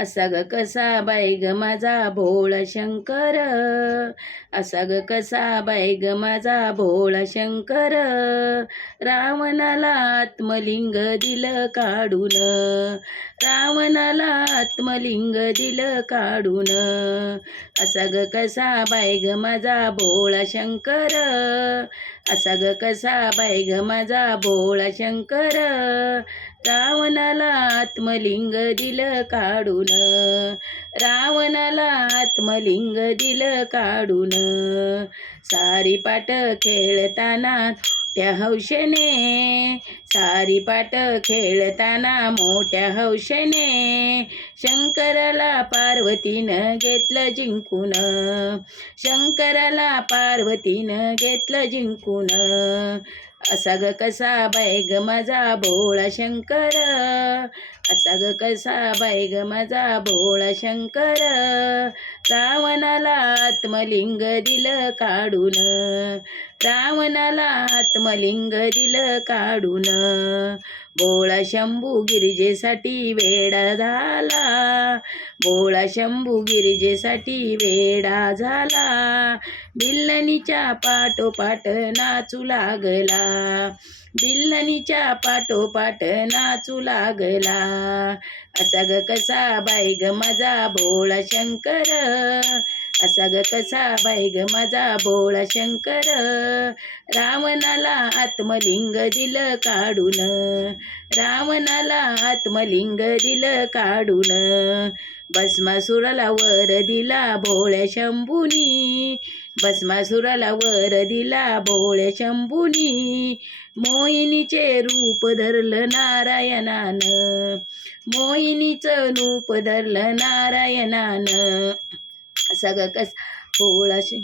असा ग कसा बाई ग माझा भोळा शंकर? असा ग कसा बाई ग माझा भोळा शंकर? रावणाला आत्मलिंग दिलं काढून. रावणाला आत्मलिंग दिलं काढून. असा ग कसा बाई ग माझा भोळा शंकर? असा ग कसा बाई ग माझा भोळा शंकर? रावणाला आत्मलिंग दिलं काढून. रावणाला आत्मलिंग दिलं काढून. सारी पाट खेळताना मोठ्या हौशेने सारी पाट खेळताना मोठ्या हौशेने शंकराला पार्वतीनं घेतलं जिंकून. शंकराला पार्वतीनं घेतलं जिंकून. असा ग कसा बैग माझा भोळा शंकर. असा ग कसा बाय ग माझा भोळा शंकर? रावणाला आत्मलिंग दिलं काढून. रावणाला आत्मलिंग दिलं काढून. भोळा शंभू गिरिजेसाठी वेडा झाला. भोळा शंभू गिरिजेसाठी वेडा झाला. बिल्लनीच्या पाठोपाठ नाचू लागला. बिल्लनीच्या पाठोपाठ नाचू लागला. असा ग कसा बाई ग माझा भोळा शंकर? असा ग कसा बाई ग माझा भोळा शंकर? रावणाला आत्मलिंग दिलं काढून. रावणाला आत्मलिंग दिलं काढून. भस्मासुराला वर दिला भोळ्या शंभुनी. भस्मासुराला वर दिला भोळ्या शंभुनी. मोहिनीचे रूप धरलं नारायणानं. मोहिनीचं रूप धरलं नारायणानं. असा ग कस भोळा शं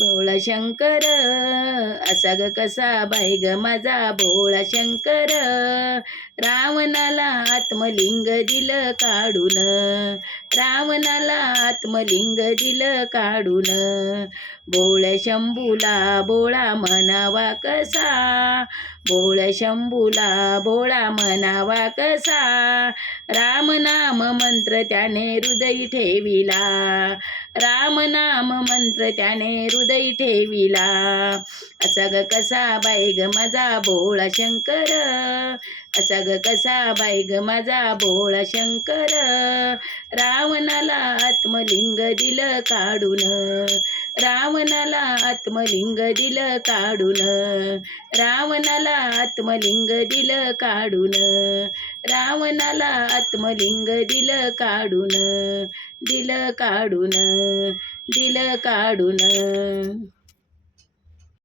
भोळा शंकर. असा ग कसा बाई ग माझा भोळा शंकर. रावणाला आत्मलिंग दिलं काढून. रावणाला आत्मलिंग दिलं काढून. बोळ शंभूला भोळा म्हणावा कसा? बोळ शंभूला भोळा म्हणावा कसा? रामनाम मंत्र त्याने हृदय ठेविला. राम नाम मंत्र त्याने हृदय ठेविला. असा ग कसा बाई ग माझा भोळा शंकर. असा ग कसा बाई ग माझा भोळा शंकर. रावणाला आत्मलिंग दिलं काढून. रावणाला आत्मलिंग दिलं काढून. रावणाला आत्मलिंग दिलं काढून. रावणाला आत्मलिंग दिलं काढून. दिल काढून दिलं काढून.